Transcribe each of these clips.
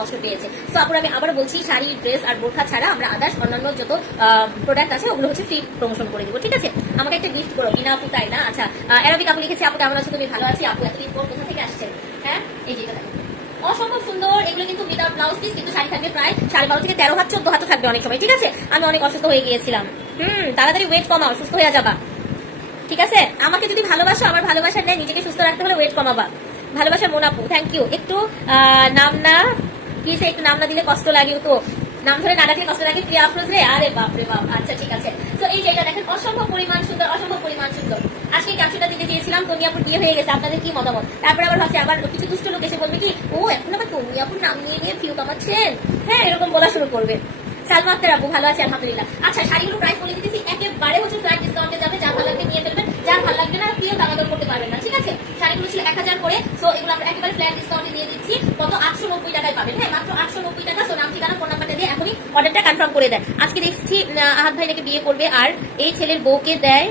কষ্ট পেয়েছে। তো আপুর আমি আবার বলছি, শাড়ি, ড্রেস আর বোরখা ছাড়া আমরা আদার্স অন্যান্য যত প্রোডাক্ট আছে ওগুলো হচ্ছে ফ্রি প্রমোশন করে দিব, ঠিক আছে? আমাকে একটা গিফট করো বিনা আপু, তাই না? আচ্ছা, অ্যারবিক আপু লিখেছে, আপু কেমন আছো তুমি? ভালো আছি আপু, এতদিন পর কোথা থেকে আসছেন? হ্যাঁ, এই যে এটা অসম্ভব সুন্দর। এগুলো কিন্তু উইদাউট ব্লাউজ পিস, কিন্তু শাড়ি থাকবে প্রায় 12.5 থেকে 13 হাত, 14 হাতও থাকবে অনেক সময়, ঠিক আছে? আমি অনেক অসুস্থ হয়ে গিয়েছিলাম। তাড়াতাড়ি ওয়েট কমাও, সুস্থ হয়ে যাবা, ঠিক আছে? আমাকে যদি ভালোবাসো, আমার ভালোবাসার নেই, নিজেকে সুস্থ রাখতে হলে ওয়েট কমাবা। ভালোবাসার মন আপু, থ্যাংক ইউ। একটু নাম না কি, একটু নাম না দিলে কষ্ট লাগে, তো নাম ধরে না ডাকলে কষ্ট লাগে। প্রিয়া আফরোজ রে, আরে বাপরে বাপ, আচ্ছা ঠিক আছে। তো এই জায়গা দেখেন, অসম্ভব পরিমাণ সুন্দর, অসম্ভব পরিমাণ সুন্দর। আজকে ক্যাপশনটা দিতে চেয়েছিলাম তনিয়াপুর বিয়ে হয়ে গেছে, আপনাদের কি মতামত? তারপরে আবার ভাবছি, আবার কিছু দুষ্ট লোক এসে বলবে কি, ও এখন আবার তনিয়াপুর নাম নিয়ে নিয়ে ভিউ কামাচ্ছেন, হ্যাঁ এরকম বলা শুরু করবে। সালমা আক্তার আপু, ভালো আছে আলহামদুলিল্লাহ। আচ্ছা, শাড়িগুলো প্রাইস বলে দিতেছি, একেবারে হচ্ছে ফ্ল্যাট ডিসকাউন্টে যাবে। যার ভালো লাগবে নিয়ে ফেলবেন, যার ভালো লাগবে না কেউ দামাদর করতে পারবেন না, ঠিক আছে? শাড়িগুলো ছিল 1000 করে, সো এগুলো আমরা একেবারে ফ্ল্যাট ডিসকাউন্টে দিয়ে দিচ্ছি। কত? 890 টাকায় পাবেন, হ্যাঁ মাত্র 890 টাকা। সো নাম, ঠিকানা, ফোন নাম্বারটা দিয়ে এখনই অর্ডারটা কনফার্ম করে দেন। আজকে দেখছি আহাদ ভাই নাকি বিয়ে করবে, আর এই ছেলের বউকে দেয়,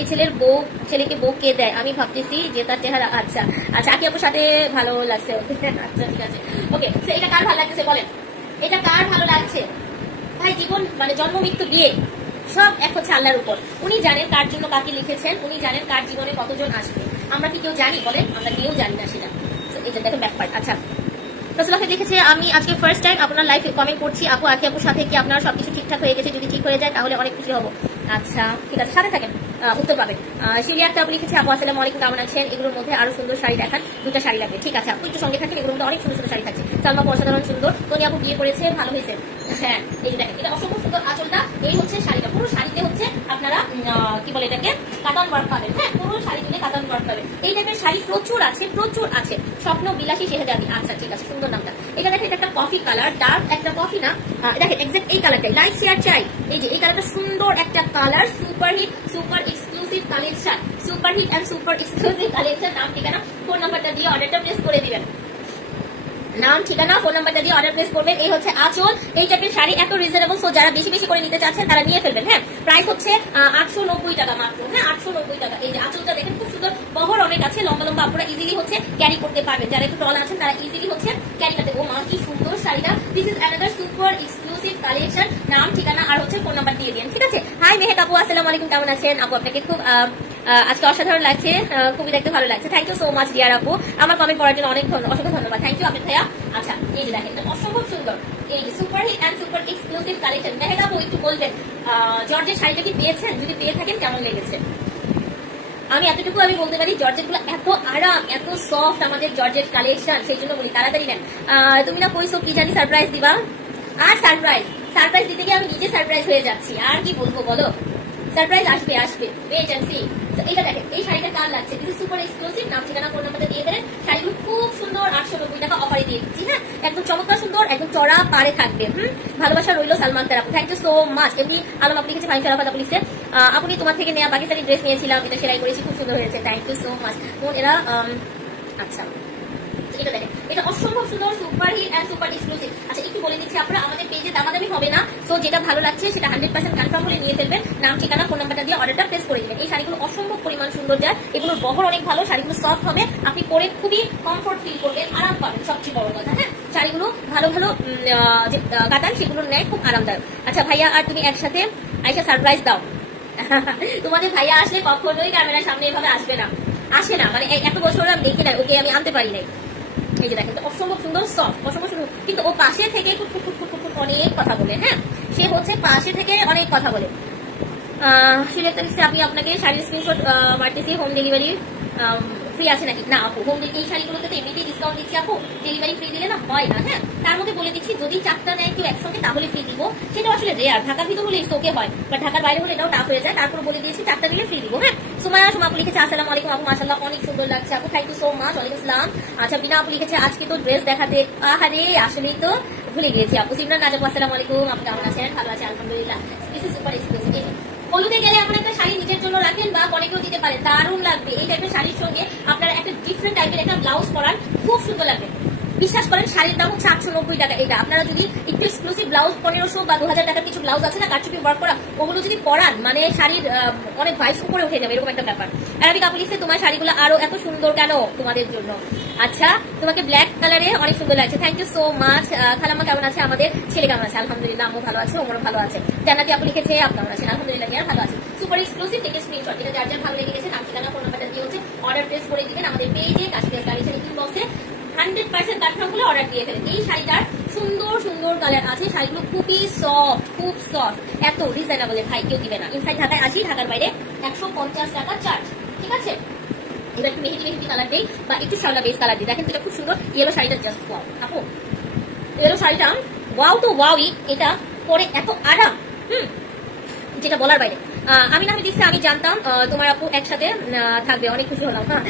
এই ছেলের বউ ছেলেকে বউ কে দেয়, আমি ভাবতেছি যে তার চেহারা। আচ্ছা আচ্ছা, আকি আপুর সাথে ভালো লাগছে, আচ্ছা ঠিক আছে, ওকে। এটা কার ভালো লাগছে বলেন, এটা কার ভালো লাগছে? ভাই জীবন মানে জন্ম মৃত্যু বিয়ে সব এক হচ্ছে আল্লাহর উপর। উনি জানেন কার জন্য কাকে লিখেছেন, উনি জানেন কার জীবনে কতজন আসবে। আমরা কি কেউ জানি বলেন? আমরা কেউ জানি না সেটা। এই যে দেখেন ব্যাক পার্ট। আচ্ছা, রসুলাকে দেখেছে, আমি আজকে ফার্স্ট টাইম আপনার লাইভ কমেন্ট করছি। আপু, আকি আপুর সাথে কি আপনার সবকিছু ঠিকঠাক হয়ে গেছে? যদি ঠিক হয়ে যায় তাহলে অনেক খুশি হবো। আচ্ছা ঠিক আছে, সাথে থাকেন, উত্তর পাবেন। শিরিয়া আক্তার আপু লিখেছে, আপু আসসালামু আলাইকুম, কেমন আছেন? এগুলোর মধ্যে আরো সুন্দর শাড়ি দেখান, 2টা শাড়ি লাগবে। ঠিক আছে আপু, একটু সঙ্গে থাকেন, এগুলোর মধ্যে অনেক সুন্দর সুন্দর শাড়ি থাকছে। সালমা আপু অসাধারণ সুন্দর, তনি আপু বিয়ে করেছে, ভালো হয়েছে। হ্যাঁ এই দেখেন, এটা অসম্ভব সুন্দর আঁচলটা, এই হচ্ছে শাড়িটা। পুরো শাড়িতে হচ্ছে আপনারা কি বলে এটাকে, কাতান ওয়ার্ক পাবেন। হ্যাঁ, পুরো শাড়ি মিলে কাতান ওয়ার্ক পাবেন। এই টাইপের শাড়ি প্রচুর আছে, প্রচুর আছে। স্বপ্ন বিলাসী শেহজাদি। আচ্ছা ঠিক আছে, সুন্দর নামটা। এটা দেখেন, এটা একটা কফি কালার, ডার্ক একটা কফি না, দেখেন এক্সাক্ট এই কালারটাই, লাইট শেয়ার চাই। এই যে এই কালারটা সুন্দর একটা colour, super hit, super exclusive collection, super hit and super exclusive collection. নাম, ঠিকানা, ফোন নাম্বারটা দিয়ে অর্ডারটা প্লেস করে দিবেন। নাম, ঠিকানা, ফোন নাম্বারটা দিয়ে অর্ডার প্লেস করবেন। এই হচ্ছে আঁচল। এই টাইপের শাড়ি এত রিজনেবল, সো যারা বেশি বেশি করে নিতে চাচ্ছেন তারা নিয়ে ফেলবেন। হ্যাঁ, প্রাইস হচ্ছে 890 টাকা মাত্র। হ্যাঁ 890 টাকা। এই যে আঁচলটা দেখেন, খুব সুন্দর, বহর অনেক আছে, লম্বা লম্বা, আপনারা ইজিলি হচ্ছে ক্যারি করতে পারবেন। যারা একটু টল আছেন তারা ইজিলি হচ্ছে ক্যারি করতে। ও মা, কি সুন্দর শাড়িটা! This is another super exclusive collection. নাম, ঠিকানা আর হচ্ছে ফোন নাম্বার দিয়ে দিন, ঠিক আছে? হাই মেহেক আপু, আসসালামু আলাইকুম, কেমন আছেন? আপু আপনাকে খুব আজকে অসাধারণ লাগছে, খুবই দেখতে ভালো লাগছে। Thank you so much dear আপু, আমার কমেন্ট পড়ার জন্য অনেক অসংখ্য ধন্যবাদ। থ্যাংক ইউ আপনি ভাইয়া। আচ্ছা, এই যে দেখেন, অসম্ভব সুন্দর, এই যে super hit and super exclusive collection. Mehek আপু একটু বলবেন, জর্জের শাড়িটা কি পেয়েছেন? যদি পেয়ে থাকেন কেমন লেগেছে? আমি এতটুকু আমি বলতে পারি, জর্জেট গুলো এত আরাম, এত সফট আমাদের জর্জেট কালেকশন, সেই জন্য বলি তাড়াতাড়ি নেন। তুমি না কইছো কি জানি সারপ্রাইজ দিবা, আর সারপ্রাইজ সারপ্রাইজ দিতে গিয়ে আমি নিজে সারপ্রাইজ হয়ে যাচ্ছি। আর কি বলবো বলো, সারপ্রাইজ আসবে আসবে, ওয়েট এন্ড সি। এটা দেখেন, এই শাড়িটা কার লাগছে? This super exclusive. নাম, ঠিকানা, ফোন নাম্বারটা দিয়ে দেন। শাড়িগুলো খুব সুন্দর, 890 টাকা অফারে দিয়ে দিচ্ছি। হ্যাঁ, একদম চমৎকার সুন্দর, একদম চড়া পারে থাকবে। ভালোবাসা রইলো সালমা আক্তার আপু, থ্যাংক ইউ সো মাচ। এমনি আলম আপনি লিখেছে, ফাইন শরাফাত আপু লিখছে, আপনি তোমার থেকে নেওয়া পাকিস্তানি ড্রেস নিয়েছিলাম, এটা সেলাই করেছি, খুব সুন্দর হয়েছে, থ্যাংক ইউ সো মাচ। এরা আচ্ছা, এটা দেখেন, এটা অসম্ভব সুন্দর, super hit and super exclusive. আচ্ছা, একটু বলে দিচ্ছি, আপনারা আমাদের পেজে দামাদামি হবে না, সো যেটা ভালো লাগছে সেটা 100% কনফার্ম করে নিয়ে ফেলবেন। নাম, ঠিকানা, ফোন নাম্বারটা দিয়ে অর্ডারটা প্লেস করে দিবেন। এই শাড়িগুলো অসম্ভব পরিমাণ সুন্দর, যায় এগুলোর বহর অনেক ভালো, শাড়িগুলো সফট হবে, আপনি পরে খুবই কমফোর্ট ফিল করবেন, আরাম পাবেন, সবচেয়ে বড় কথা। হ্যাঁ, শাড়িগুলো ভালো ভালো যে কাতান সেগুলোর নেয়, খুব আরামদায়ক। আচ্ছা ভাইয়া, আর তুমি একসাথে আইসা সারপ্রাইজ দাও। তোমাদের ভাইয়া আসলে কখনোই ক্যামেরার সামনে এভাবে আসবে না, আসে না, মানে এত বছর আমি দেখি নাই ওকে, আমি আনতে পারি নাই। এই যে দেখেন, অসম্ভব সুন্দর সফট, অসম্ভব সুন্দর, কিন্তু ও পাশে থেকে অনেক কথা বলে। হ্যাঁ, সে হচ্ছে পাশে থেকে অনেক কথা বলে। আমি আপনাকে শাড়ির স্ক্রিনশট মারতেছি, হোম ডেলিভারি ফ্রি আছে নাকি? না আপু, হোম এই শাড়িগুলোতে তো এমনিতেই ডিসকাউন্ট দিচ্ছি আপু, ডেলিভারি ফ্রি দিলে না হয় না। হ্যাঁ, তার মধ্যে বলে দিচ্ছি, যদি 4টা নেয় কেউ একসঙ্গে তাহলে ফ্রি দিব, সেটা আসলে রেয়ার। ঢাকার ভিতরে হলে ওকে হয়, বা ঢাকার বাইরে হলে এটাও টাফ হয়ে যায়। তারপর বলে দিয়েছি 4টা নিলে ফ্রি দিব। হ্যাঁ, সুমায়া আপু লিখেছে, আসসালামু আলাইকুম আপু, মাশাআল্লাহ অনেক সুন্দর লাগছে আপু, থ্যাংক ইউ সো মাচ। ওয়ালাইকুম আসসালাম। আচ্ছা, বিনা আপু লিখেছে, আজকে তো ড্রেস দেখাতে, আহারে আসলেই তো ভুলে গিয়েছি আপু। সিমরান নাজাবু, আসসালামু আলাইকুম আপু, কেমন আছেন? ভালো আছে আলহামদুলিল্লাহ। This is super exclusive. হলুদে গেলে এমন একটা শাড়ি নিজের জন্য রাখেন বা অনেকেও দিতে পারেন, দারুণ লাগবে। এই টাইপের শাড়ির সঙ্গে আপনারা একটা ডিফারেন্ট টাইপের একটা ব্লাউজ পরান, খুব সুন্দর লাগবে। বিশ্বাস করেন শাড়ির দাম হচ্ছে 890 টাকা। এটা আপনারা যদি একটু এক্সক্লুসিভ ব্লাউজ 1500 বা 2000 টাকার কিছু ব্লাউজ আছে না কারচুপি ওয়ার্ক করা, ওগুলো যদি পরান মানে শাড়ির অনেক ভাইস উপরে উঠে যাবে, এরকম একটা ব্যাপার। অ্যারাবিক আপু লিখছে তোমার শাড়িগুলো আরো এত সুন্দর কেন? তোমাদের জন্য। আচ্ছা, তোমাকে ব্ল্যাক কালারে অনেক সুন্দর লাগছে, থ্যাংক ইউ সো মাচ। খালাম্মা কেমন আছে? আমাদের ছেলে কেমন আছে? আলহামদুলিল্লাহ, আম্মু ভালো আছে, ওমরও ভালো আছে। জান্নাতি আপু লিখেছে আপনি কেমন আছেন? আলহামদুলিল্লাহ, আর ভালো আছে। সুপার এক্সক্লুসিভ, থেকে স্ক্রিনশট, এটা যার যার ভালো লেগে গেছে নাম ঠিকানা ফোন নাম্বারটা দিয়ে হচ্ছে অর্ডার প্লেস করে দিবেন আমাদের পেজে কাশ্মীর কালেকশন ইনবক্সে। 100% কনফার্ম হলে অর্ডার দিয়ে ফেলেন। এই শাড়িটার সুন্দর সুন্দর কালার আছে, শাড়িগুলো খুবই সফট, খুব সফট, এত রিজনেবল ভাই কেউ দিবে না। ইনসাইড ঢাকায় 80, ঢাকার বাইরে 150 টাকা চার্জ, ঠিক আছে। এবার একটু মেহেদি মেহেদি কালার দেই বা একটু শ্যাওলা বেস কালার দিই, দেখেন এটা খুব সুন্দর। ইয়েলো শাড়িটা জাস্ট ওয়াও আপু, ইয়েলো শাড়িটা ওয়াও তো ওয়াওই, এটা পরে এত আরাম, যেটা বলার বাইরে। আমি না আমি জানতাম তোমার আপু একসাথে থাকবে, অনেক খুশি হলাম। হ্যাঁ,